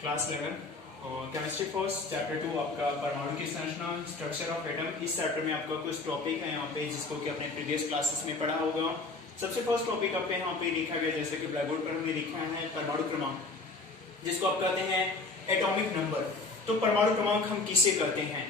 Class 11 और chemistry first chapter 2 आपका परमाणु की संरचना स्ट्रक्चर ऑफ एटम। इस चैप्टर में आपका कुछ टॉपिक है यहाँ पे जिसको कि अपने प्रीवियस क्लासेस में पढ़ा होगा। सबसे फर्स्ट टॉपिक आप यहाँ पे लिखा गया जैसे कि ब्लैक बोर्ड पर हमने लिखा है परमाणु क्रमांक, जिसको आप कहते हैं एटॉमिक नंबर। तो परमाणु क्रमांक हम किसे कहते हैं?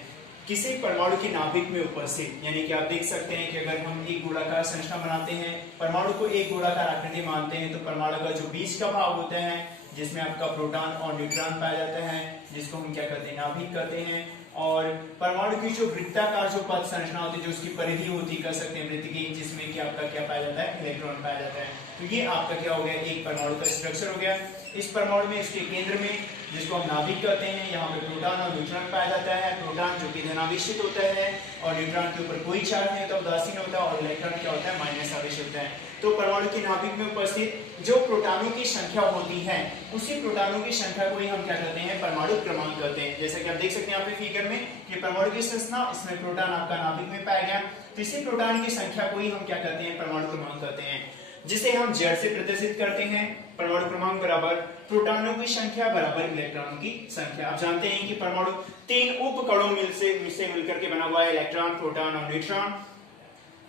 किसी परमाणु के नाभिक में उपस्थित, यानी कि आप देख सकते हैं कि अगर हम एक गोलाकार संरचना बनाते हैं, परमाणु को एक गोलाकार आकृति मानते हैं, तो परमाणु का जो बीच का भाग होता है जिसमें आपका प्रोटॉन और न्यूट्रॉन पाया जाता है, जिसको हम क्या कहते हैं, नाभिक कहते हैं। और परमाणु की जो वृत्ताकार जो पथ संरचना होती है, जो उसकी परिधि होती है, कह सकते हैं वृत्त की, जिसमें कि आपका क्या पाया जाता है, इलेक्ट्रॉन पाया जाता है। तो ये आपका क्या हो गया, एक परमाणु का स्ट्रक्चर हो गया। इस परमाणु में इसके केंद्र में जिसको हम नाभिक कहते हैं, यहाँ पे प्रोटॉन और न्यूट्रॉन पाया जाता है। प्रोटॉन जो कि धनावेशित होता है और न्यूट्रॉन के ऊपर कोई चार्ज नहीं होता, उदासीन होता है, और इलेक्ट्रॉन क्या होता है, माइनस आवेश होता है। तो परमाणु के नाभिक में उपस्थित जो प्रोटॉनों की संख्या होती है, उसी प्रोटॉनों की संख्या को ही हम क्या कहते हैं, परमाणु क्रमांक कहते हैं। जैसे कि आप देख सकते हैं यहाँ पे फिगर में, ये परमाणु की संरचना, इसमें प्रोटॉन आपका नाभिक में पाया गया, तो इसी प्रोटॉन की संख्या को ही हम क्या कहते हैं, परमाणु क्रमांक कहते हैं, जिसे हम Z से प्रदर्शित करते हैं। परमाणु क्रमांक बराबर प्रोटॉनों की संख्या बराबर इलेक्ट्रॉनों की संख्या। आप जानते हैं कि परमाणु तीन उप कणों से मिलकर के बना हुआ है, इलेक्ट्रॉन, प्रोटॉन और न्यूट्रॉन।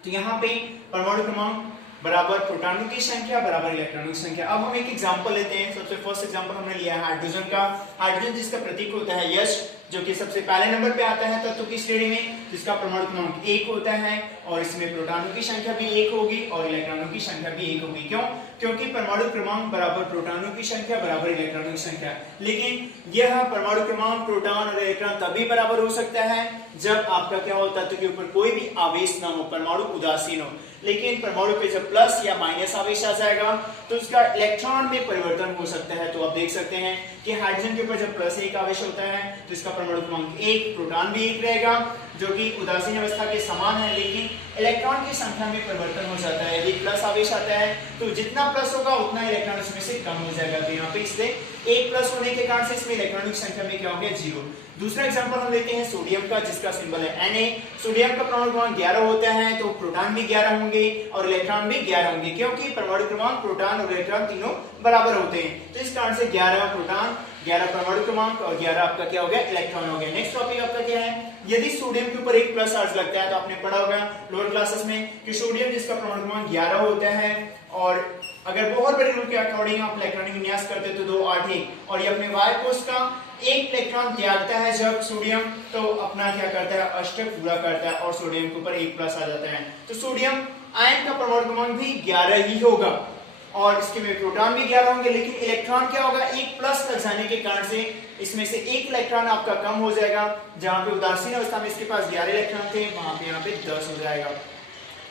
तो यहाँ पे परमाणु क्रमांक बराबर प्रोटॉनों की संख्या बराबर इलेक्ट्रॉनों की संख्या। अब हम एक एग्जांपल लेते हैं। सबसे फर्स्ट एग्जांपल हमने लिया है हाइड्रोजन का। हाइड्रोजन जिसका प्रतीक होता है H, जो कि सबसे पहले नंबर पे आता है तत्व की श्रेणी में, जिसका परमाणु क्रमांक 1 होता है, और इसमें प्रोटॉनों की संख्या भी 1 होगी और इलेक्ट्रॉनों की संख्या भी 1 होगी। क्यों? क्योंकि परमाणु क्रमांक बराबर प्रोटॉनों की संख्या बराबर इलेक्ट्रॉनों की संख्या। लेकिन यह परमाणु क्रमांक प्रोटॉन और इलेक्ट्रॉन तभी बराबर हो सकता है जब आपका क्या हो, तत्व के ऊपर कोई भी आवेश ना हो, परमाणु उदासीन हो। लेकिन परमाणु पे जब प्लस या माइनस आवेश आ जाएगा तो उसका इलेक्ट्रॉन में परिवर्तन हो सकता है। तो आप देख सकते हैं कि हाइड्रोजन के ऊपर जब प्लस 1 आवेश होता है तो इसका परमाणु क्रमांक 1, प्रोटॉन भी 1 रहेगा, जो कि उदासीन अवस्था के समान है, लेकिन इलेक्ट्रॉन की संख्या में परिवर्तन हो जाता है। यदि प्लस आवेश आता है तो जितना प्लस होगा उतना इलेक्ट्रॉन इसमें से कम हो जाएगा। तो यहाँ पे इससे 1 प्लस होने के कारण से इसमें इलेक्ट्रॉनों की संख्या में क्या हो गया, 0। दूसरा एग्जांपल हम लेते हैं सोडियम का, जिसका सिंबल है Na। सोडियम का परमाणु क्रमांक 11 होता है, तो प्रोटॉन भी 11 होंगे और इलेक्ट्रॉन भी 11 होंगे, क्योंकि परमाणु क्रमांक प्रोटॉन और इलेक्ट्रॉन तीनों बराबर होते हैं। तो इस कारण से 11 प्रोटॉन, 11 परमाणु क्रमांक और 11 आपका क्या हो गया, इलेक्ट्रॉन हो गया। नेक्स्ट टॉपिक आपका क्या है, यदि सोडियम के ऊपर एक प्लस चार्ज लगता है, तो आपने पढ़ा होगा लोअर क्लासेस में कि सोडियम जिसका परमाणु क्रमांक 11 होता है, और अगर बहुत बड़े रूल के अकॉर्डिंग आप इलेक्ट्रॉनिक विन्यास करते तो 2 8 1, और ये अपने वाई कोष का एक इलेक्ट्रॉन त्यागता है जब सोडियम, तो अपना क्या करता है, अष्टक पूरा करता है और सोडियम के ऊपर एक प्लस आ जाता है। तो सोडियम आयन का परमाणु क्रमांक भी 11 ही होगा और इसके में प्रोटॉन भी 11 होंगे, लेकिन इलेक्ट्रॉन क्या होगा, एक प्लस लग जाने के कारण से इसमें से एक इलेक्ट्रॉन आपका कम हो जाएगा। जहां पे उदासीन अवस्था में इसके पास 11 इलेक्ट्रॉन थे, वहां पे यहाँ पे 10 हो जाएगा।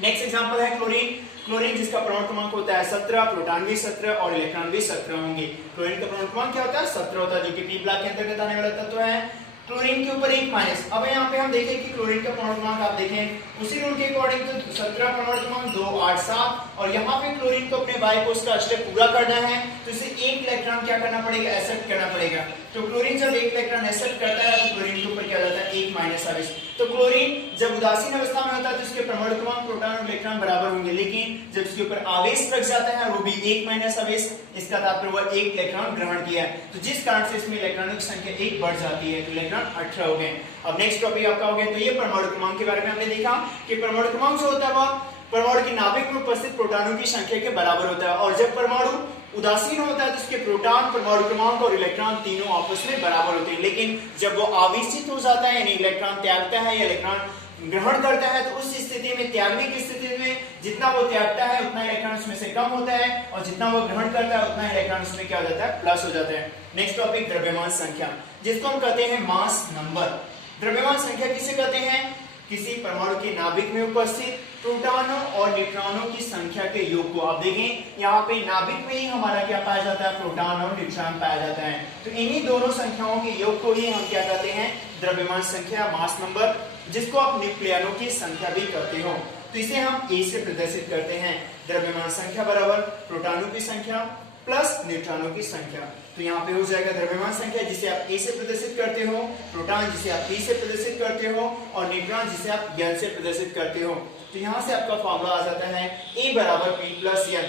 नेक्स्ट एग्जांपल है क्लोरीन। क्लोरीन जिसका परमाणु क्रमांक होता है 17, प्रोटॉन भी 17 और इलेक्ट्रॉन भी 17 होंगे। क्लोरीन का परमाणु क्रमांक क्या होता है, 17 होता है, जो कि पी ब्लॉक के अंतर्गत आने वाला तत्व है। क्लोरीन के ऊपर एक माइनस। अब यहाँ पे हम देखें कि क्लोरीन का परमाणु क्रमांक आप देखें उसी रूल के अकॉर्डिंग तो 17 परमाणु क्रमांक 2 8 7, और यहाँ पे क्लोरीन को अपने वाई कोष का अष्टक पूरा करना है, तो इसे एक इलेक्ट्रॉन क्या करना पड़ेगा, एक्सेप्ट करना पड़ेगा। तो क्लोरीन जब एक इलेक्ट्रॉन एक्सेप्ट करता है तो क्लोरीन के ऊपर क्या जाता है, एक माइनस आवेश। तो क्लोरीन जब उदासीन अवस्था में होता है तो इसके परमाणु क्रमांक प्रोटॉन और इलेक्ट्रॉन बराबर होंगे, लेकिन जब इसके ऊपर आवेश लग जाता है वो भी एक माइनस आवेश, इसका तात्पर्य वह एक इलेक्ट्रॉन ग्रहण किया है, तो जिस कारण से इसमें इलेक्ट्रॉनों की संख्या 1 बढ़ जाती है, तो इलेक्ट्रॉन 18 हो गए। अब नेक्स्ट टॉपिक आपका हो गया, तो ये परमाणु क्रमांक के बारे में हमने देखा कि परमाणु क्रमांक जो होता है वह परमाणु के नाभिक में उपस्थित प्रोटॉनों की संख्या के बराबर होता है, और जब परमाणु उदासीन होता है तो उसके प्रोटॉन, परमाणु क्रमांक और इलेक्ट्रॉन तीनों आपस में बराबर होते हैं। लेकिन जब वो आवेशित हो जाता है, यानी इलेक्ट्रॉन त्यागता है या इलेक्ट्रॉन ग्रहण करता है, तो उस स्थिति में, त्यागने की स्थिति में, जितना वो त्यागता है उतना इलेक्ट्रॉन उसमें से कम होता है, और जितना वो ग्रहण करता है उतना इलेक्ट्रॉन उसमें क्या हो जाता है, प्लस हो जाता है। नेक्स्ट टॉपिक द्रव्यमान संख्या, जिसको हम कहते हैं मास नंबर। द्रव्यमान संख्या किसे कहते हैं, किसी परमाणु के नाभिक में उपस्थित प्रोटॉनों और न्यूट्रॉनों की संख्या के योग को। आप देखें यहाँ पे नाभिक में ही हमारा क्या पाया जाता है, प्रोटॉन और न्यूट्रॉन पाया जाता है, तो इन्हीं दोनों संख्याओं के योग को ही हम क्या कहते हैं, द्रव्यमान संख्या, मास नंबर, जिसको आप न्यूक्लियनों की संख्या भी कहते हो। तो इसे हम A से प्रदर्शित करते हैं, द्रव्यमान संख्या बराबर प्रोटॉनों की संख्या प्लस न्यूट्रॉनों की संख्या। तो यहाँ पे हो जाएगा द्रव्यमान संख्या जिसे आप A से प्रदर्शित करते हो, प्रोटॉन जिसे आप P से प्रदर्शित करते हो, और न्यूट्रॉन जिसे आप N से प्रदर्शित करते हो। तो यहाँ से आपका फॉर्मूला आ जाता है A बराबर P प्लस N।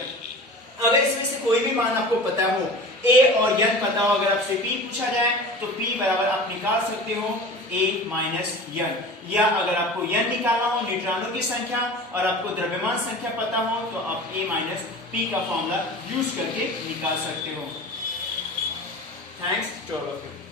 अगर इसमें से कोई भी मान आपको पता हो ए और यन पता हो, अगर आपसे पी पूछा जाए तो पी बराबर आप निकाल सकते हो ए माइनस यन, या अगर आपको यन निकालना हो न्यूट्रॉनों की संख्या और आपको द्रव्यमान संख्या पता हो तो आप ए माइनस पी का फॉर्मूला यूज करके निकाल सकते हो। Thanks to all of you.